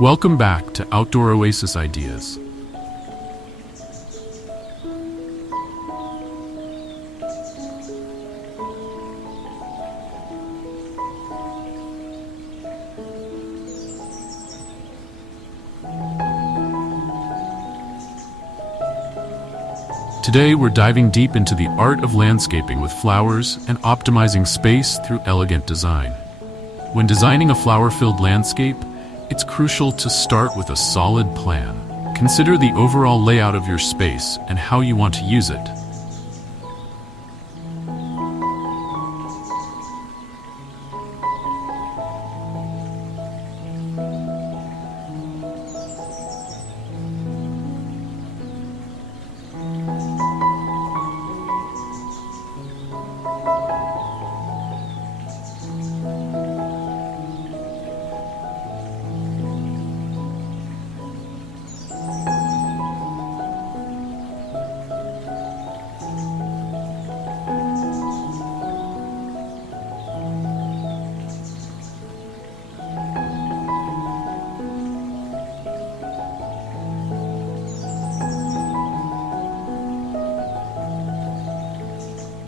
Welcome back to Outdoor Oasis Ideas. Today we're diving deep into the art of landscaping with flowers and optimizing space through elegant design. When designing a flower-filled landscape, it's crucial to start with a solid plan. Consider the overall layout of your space and how you want to use it.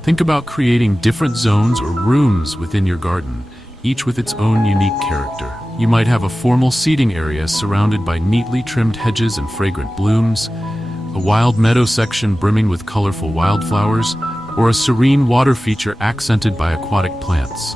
Think about creating different zones or rooms within your garden, each with its own unique character. You might have a formal seating area surrounded by neatly trimmed hedges and fragrant blooms, a wild meadow section brimming with colorful wildflowers, or a serene water feature accented by aquatic plants.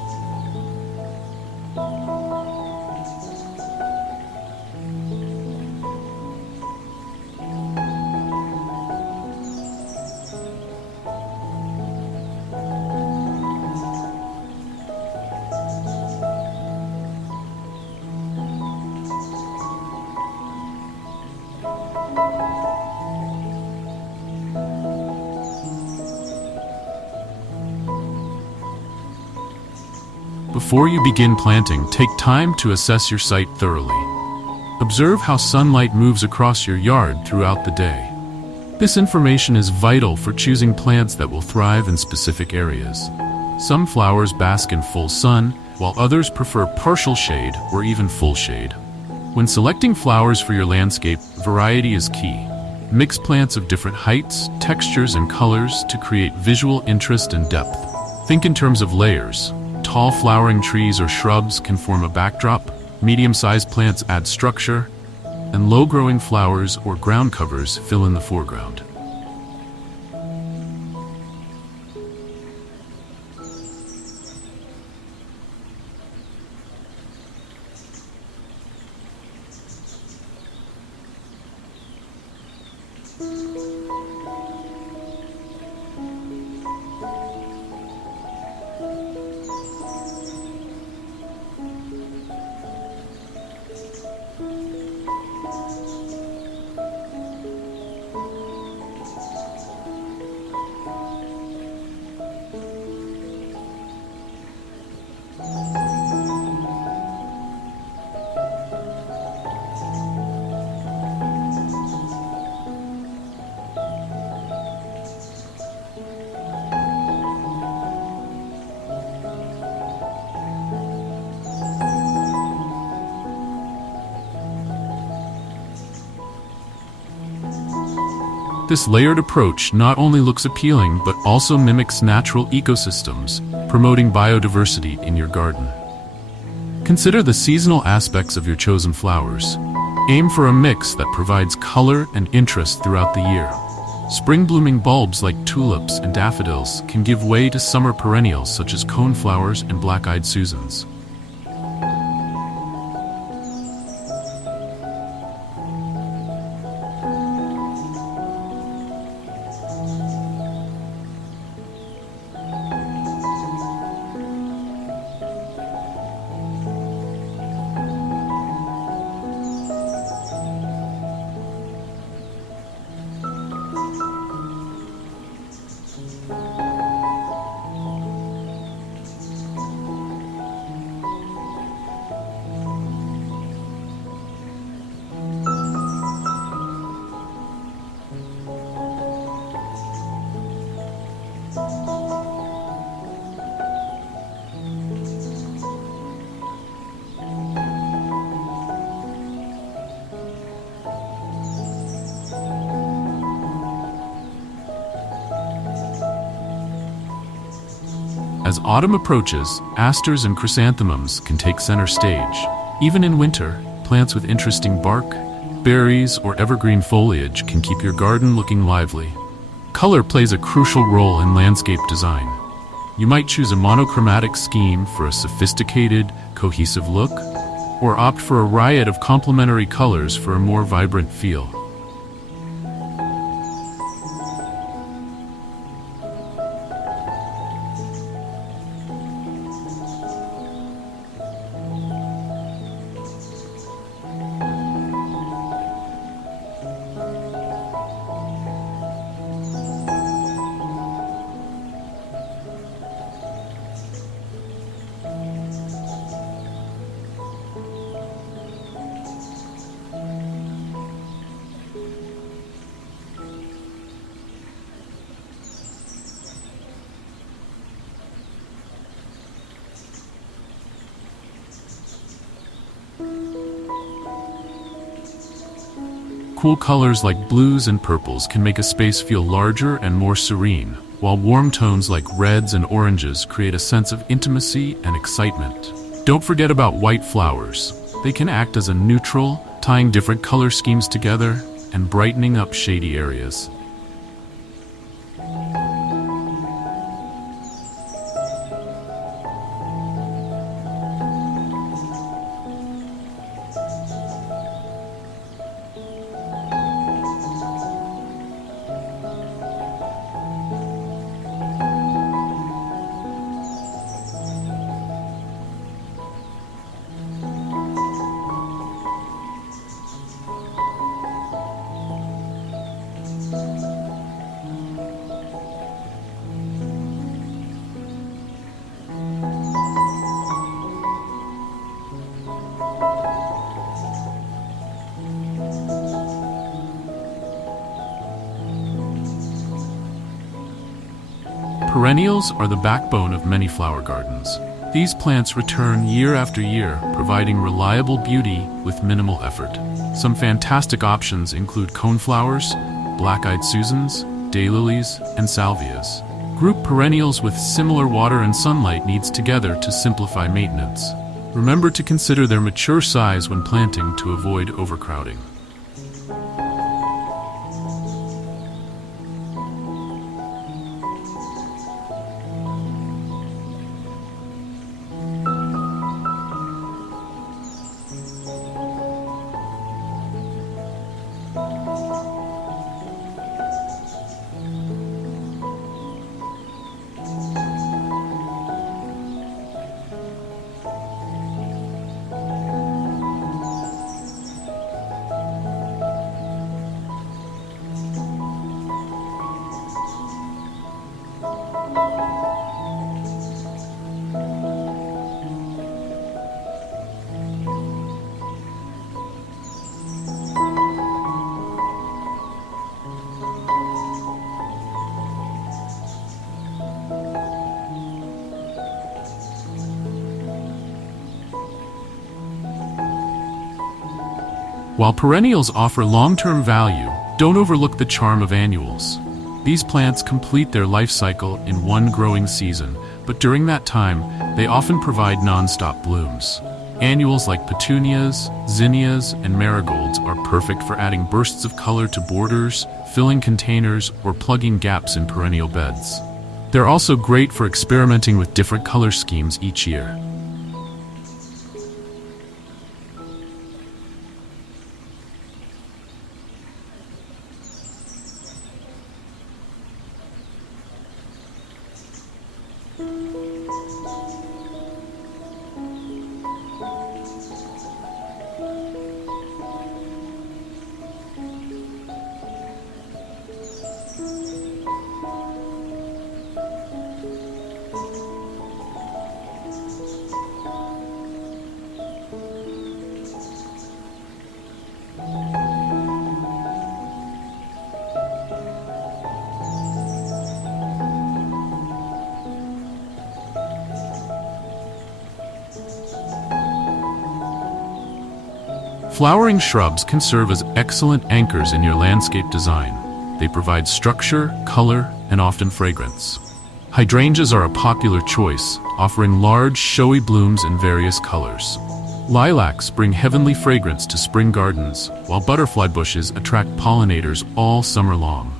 Before you begin planting, take time to assess your site thoroughly. Observe how sunlight moves across your yard throughout the day. This information is vital for choosing plants that will thrive in specific areas. Some flowers bask in full sun, while others prefer partial shade or even full shade. When selecting flowers for your landscape, variety is key. Mix plants of different heights, textures, and colors to create visual interest and depth. Think in terms of layers. Tall flowering trees or shrubs can form a backdrop, medium-sized plants add structure, and low-growing flowers or ground covers fill in the foreground. This layered approach not only looks appealing, but also mimics natural ecosystems, promoting biodiversity in your garden. Consider the seasonal aspects of your chosen flowers. Aim for a mix that provides color and interest throughout the year. Spring-blooming bulbs like tulips and daffodils can give way to summer perennials such as coneflowers and black-eyed Susans. As autumn approaches, asters and chrysanthemums can take center stage. Even in winter, plants with interesting bark, berries, or evergreen foliage can keep your garden looking lively. Color plays a crucial role in landscape design. You might choose a monochromatic scheme for a sophisticated, cohesive look, or opt for a riot of complementary colors for a more vibrant feel. Cool colors like blues and purples can make a space feel larger and more serene, while warm tones like reds and oranges create a sense of intimacy and excitement. Don't forget about white flowers. They can act as a neutral, tying different color schemes together and brightening up shady areas. Perennials are the backbone of many flower gardens. These plants return year after year, providing reliable beauty with minimal effort. Some fantastic options include coneflowers, black-eyed Susans, daylilies, and salvias. Group perennials with similar water and sunlight needs together to simplify maintenance. Remember to consider their mature size when planting to avoid overcrowding. While perennials offer long-term value, don't overlook the charm of annuals. These plants complete their life cycle in one growing season, but during that time, they often provide non-stop blooms. Annuals like petunias, zinnias, and marigolds are perfect for adding bursts of color to borders, filling containers, or plugging gaps in perennial beds. They're also great for experimenting with different color schemes each year. Flowering shrubs can serve as excellent anchors in your landscape design. They provide structure, color, and often fragrance. Hydrangeas are a popular choice, offering large, showy blooms in various colors. Lilacs bring heavenly fragrance to spring gardens, while butterfly bushes attract pollinators all summer long.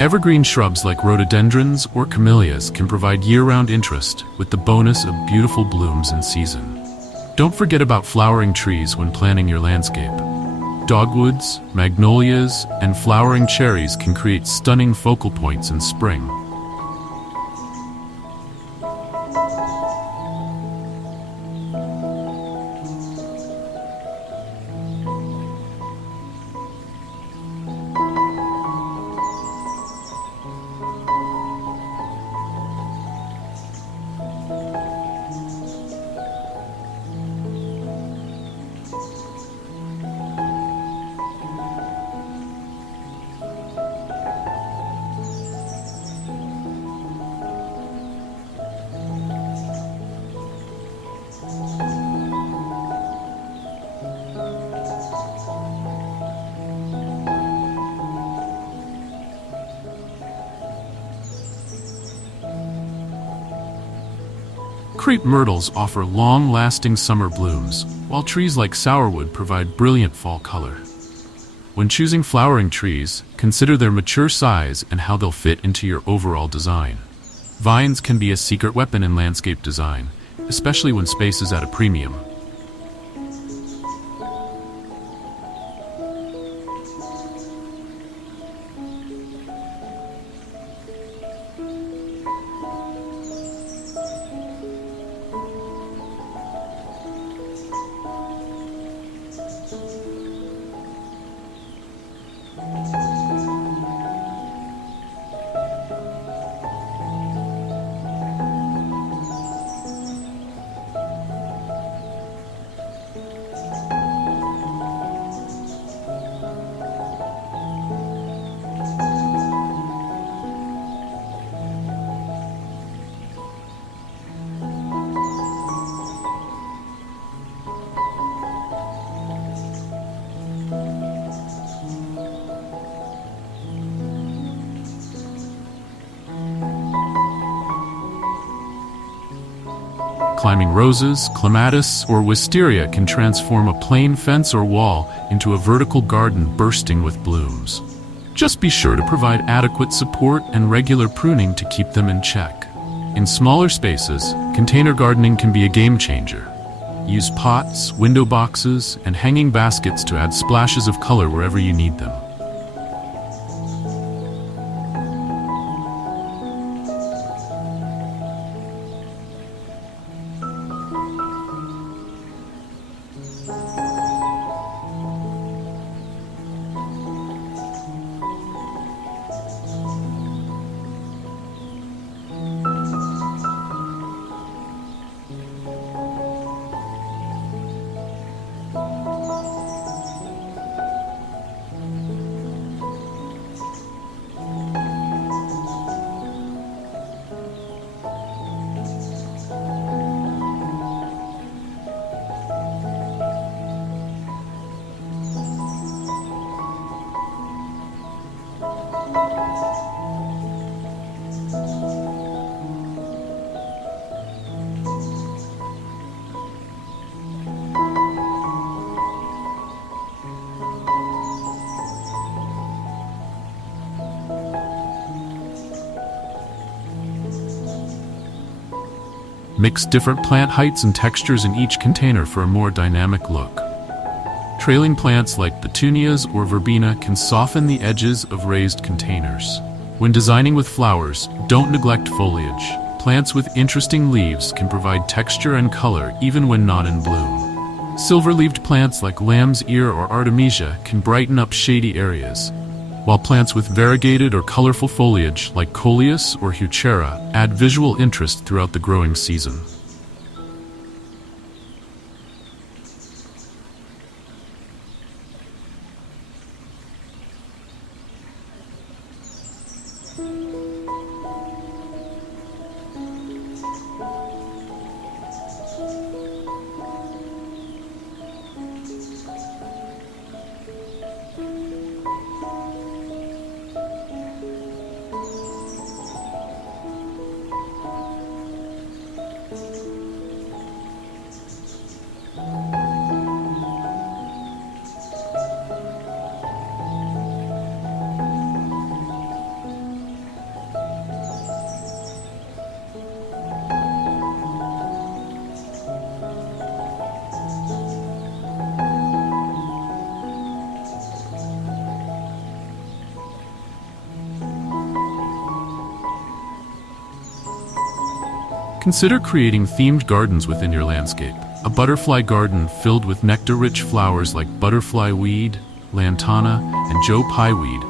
Evergreen shrubs like rhododendrons or camellias can provide year-round interest, with the bonus of beautiful blooms in season. Don't forget about flowering trees when planning your landscape. Dogwoods, magnolias, and flowering cherries can create stunning focal points in spring. Crepe myrtles offer long-lasting summer blooms, while trees like sourwood provide brilliant fall color. When choosing flowering trees, consider their mature size and how they'll fit into your overall design. Vines can be a secret weapon in landscape design, especially when space is at a premium. Climbing roses, clematis, or wisteria can transform a plain fence or wall into a vertical garden bursting with blooms. Just be sure to provide adequate support and regular pruning to keep them in check. In smaller spaces, container gardening can be a game changer. Use pots, window boxes, and hanging baskets to add splashes of color wherever you need them. Mix different plant heights and textures in each container for a more dynamic look. Trailing plants like petunias or verbena can soften the edges of raised containers. When designing with flowers, don't neglect foliage. Plants with interesting leaves can provide texture and color even when not in bloom. Silver-leaved plants like lamb's ear or artemisia can brighten up shady areas, while plants with variegated or colorful foliage like coleus or heuchera add visual interest throughout the growing season. Consider creating themed gardens within your landscape. A butterfly garden filled with nectar-rich flowers like butterfly weed, lantana, and Joe Pye weed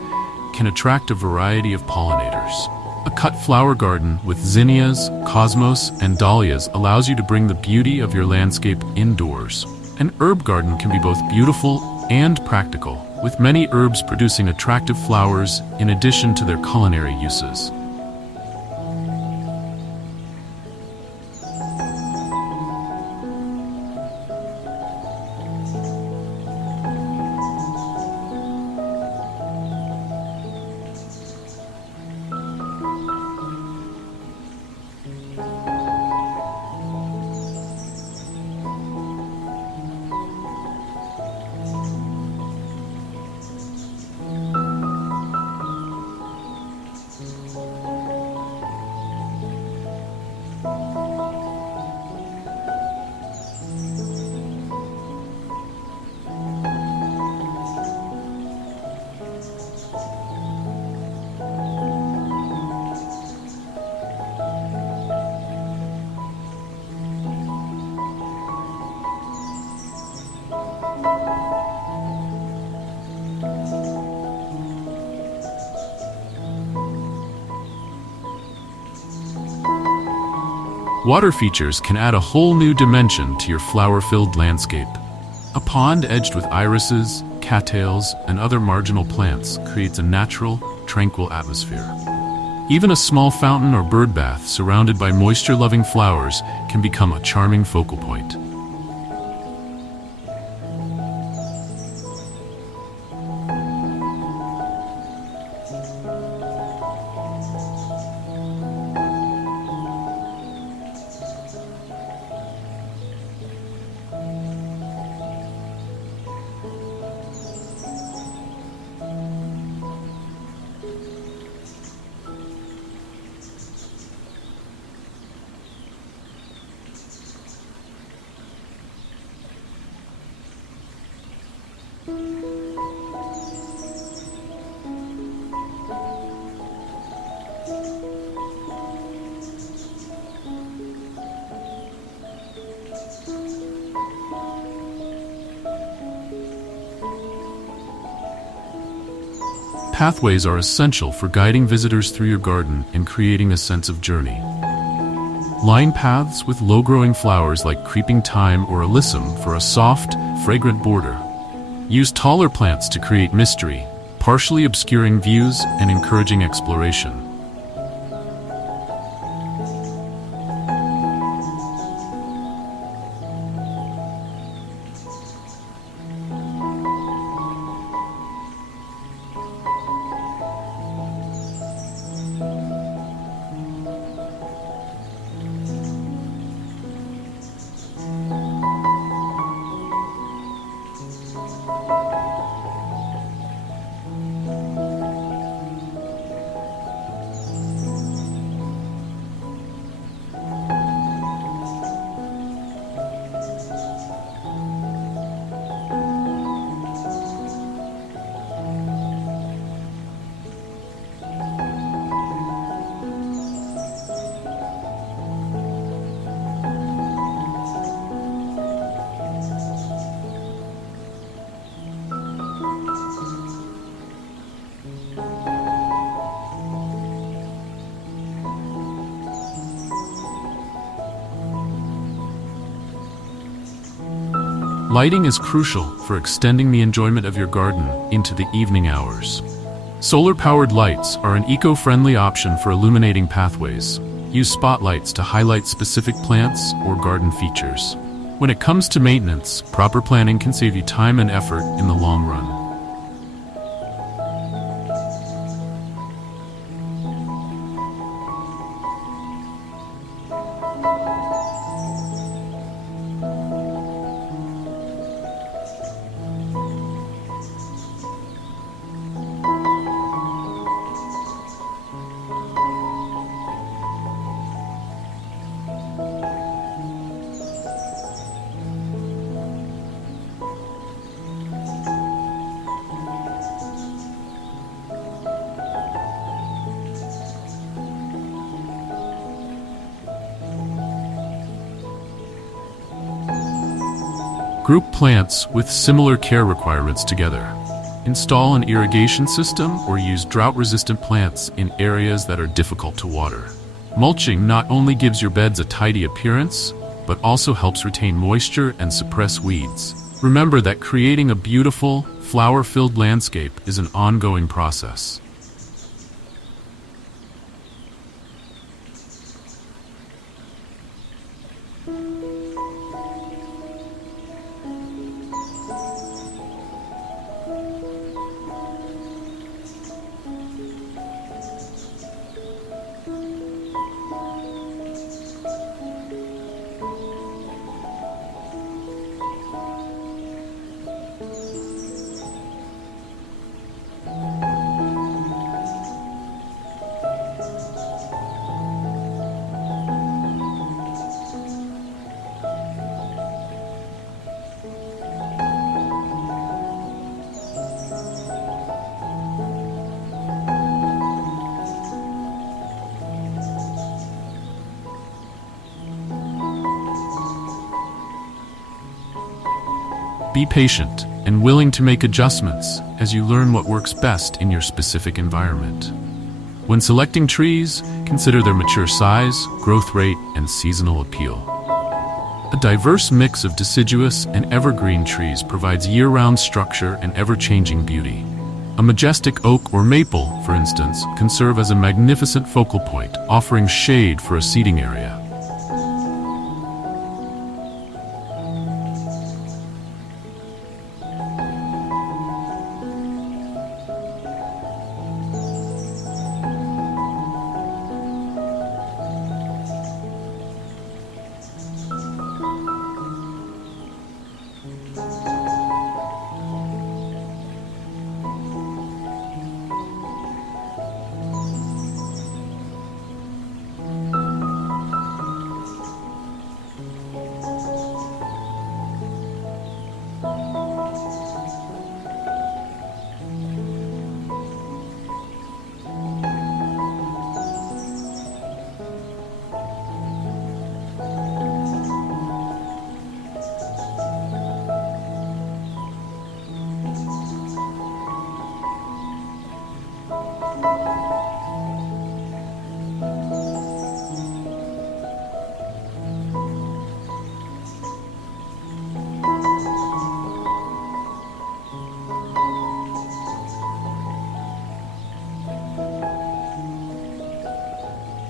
can attract a variety of pollinators. A cut flower garden with zinnias, cosmos, and dahlias allows you to bring the beauty of your landscape indoors. An herb garden can be both beautiful and practical, with many herbs producing attractive flowers in addition to their culinary uses. Water features can add a whole new dimension to your flower-filled landscape. A pond edged with irises, cattails, and other marginal plants creates a natural, tranquil atmosphere. Even a small fountain or bird bath surrounded by moisture-loving flowers can become a charming focal point. Pathways are essential for guiding visitors through your garden and creating a sense of journey. Line paths with low-growing flowers like creeping thyme or alyssum for a soft, fragrant border. Use taller plants to create mystery, partially obscuring views and encouraging exploration. Lighting is crucial for extending the enjoyment of your garden into the evening hours. Solar-powered lights are an eco-friendly option for illuminating pathways. Use spotlights to highlight specific plants or garden features. When it comes to maintenance, proper planning can save you time and effort in the long run. Group plants with similar care requirements together. Install an irrigation system or use drought-resistant plants in areas that are difficult to water. Mulching not only gives your beds a tidy appearance, but also helps retain moisture and suppress weeds. Remember that creating a beautiful, flower-filled landscape is an ongoing process. Be patient and willing to make adjustments as you learn what works best in your specific environment. When selecting trees, consider their mature size, growth rate, and seasonal appeal. A diverse mix of deciduous and evergreen trees provides year-round structure and ever-changing beauty. A majestic oak or maple, for instance, can serve as a magnificent focal point, offering shade for a seating area.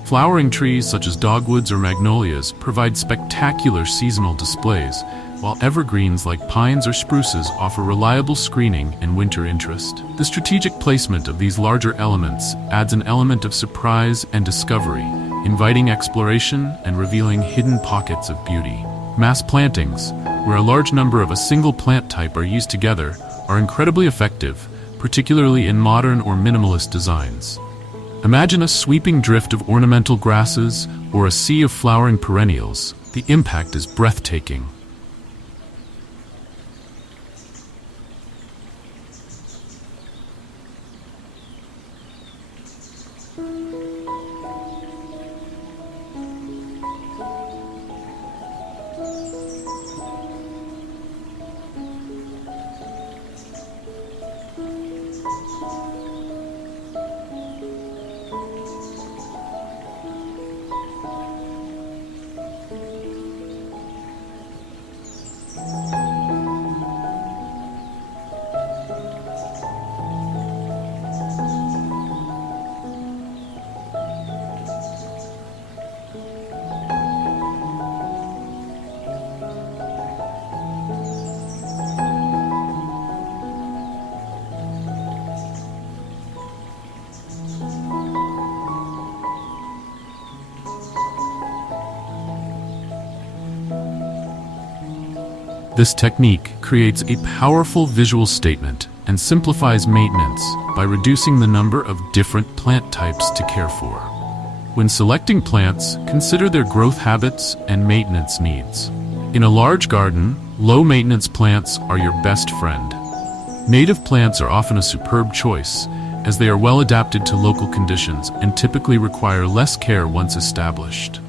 Flowering trees such as dogwoods or magnolias provide spectacular seasonal displays, while evergreens like pines or spruces offer reliable screening and winter interest. The strategic placement of these larger elements adds an element of surprise and discovery, inviting exploration and revealing hidden pockets of beauty. Mass plantings, where a large number of a single plant type are used together, are incredibly effective, particularly in modern or minimalist designs. Imagine a sweeping drift of ornamental grasses or a sea of flowering perennials. The impact is breathtaking. This technique creates a powerful visual statement and simplifies maintenance by reducing the number of different plant types to care for. When selecting plants, consider their growth habits and maintenance needs. In a large garden, low-maintenance plants are your best friend. Native plants are often a superb choice, as they are well adapted to local conditions and typically require less care once established.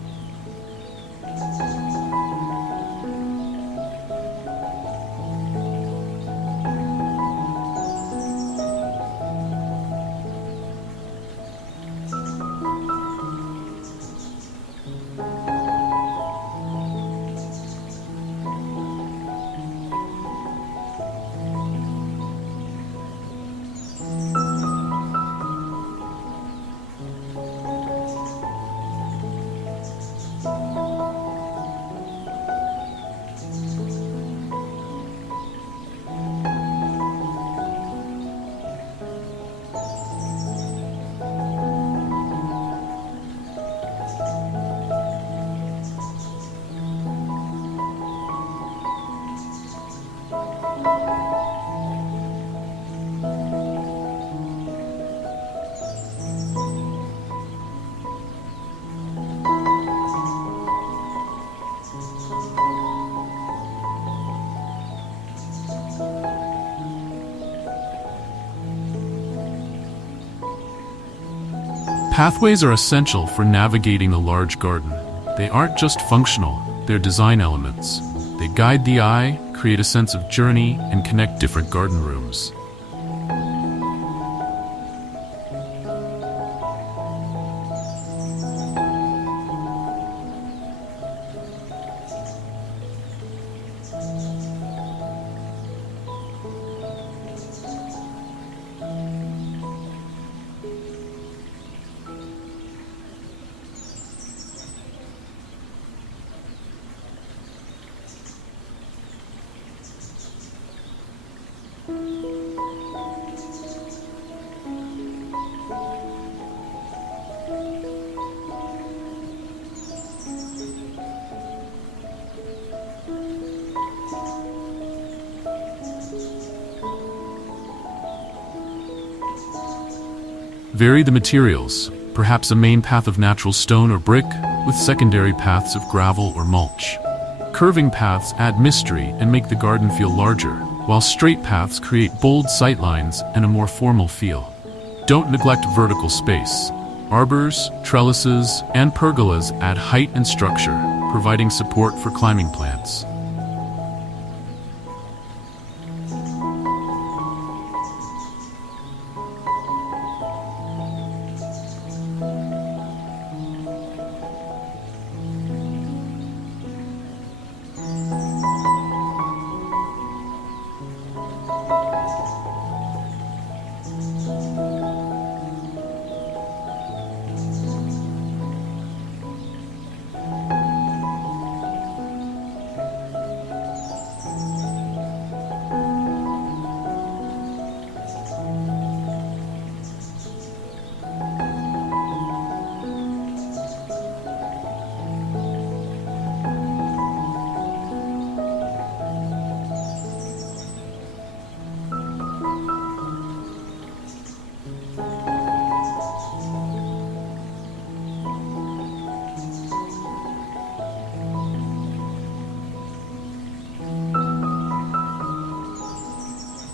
Pathways are essential for navigating a large garden. They aren't just functional, they're design elements. They guide the eye, create a sense of journey, and connect different garden rooms. Vary the materials, perhaps a main path of natural stone or brick, with secondary paths of gravel or mulch. Curving paths add mystery and make the garden feel larger, while straight paths create bold sightlines and a more formal feel. Don't neglect vertical space. Arbors, trellises, and pergolas add height and structure, providing support for climbing plants.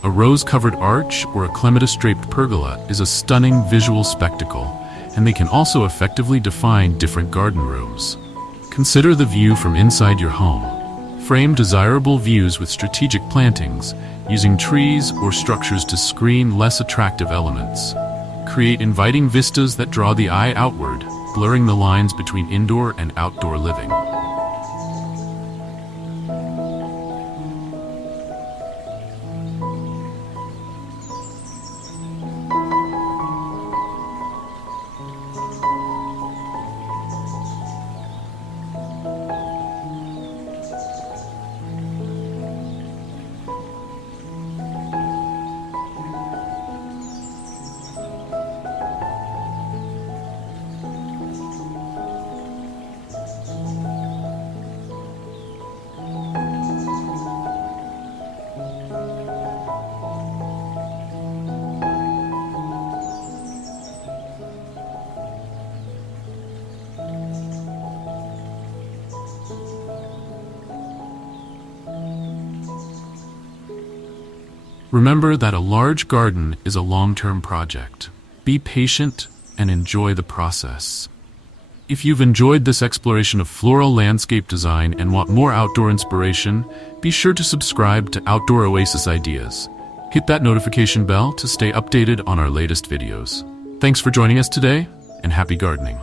A rose-covered arch or a clematis-draped pergola is a stunning visual spectacle, and they can also effectively define different garden rooms. Consider the view from inside your home. Frame desirable views with strategic plantings, using trees or structures to screen less attractive elements. Create inviting vistas that draw the eye outward, blurring the lines between indoor and outdoor living. Remember that a large garden is a long-term project. Be patient and enjoy the process. If you've enjoyed this exploration of floral landscape design and want more outdoor inspiration, be sure to subscribe to Outdoor Oasis Ideas. Hit that notification bell to stay updated on our latest videos. Thanks for joining us today, and happy gardening.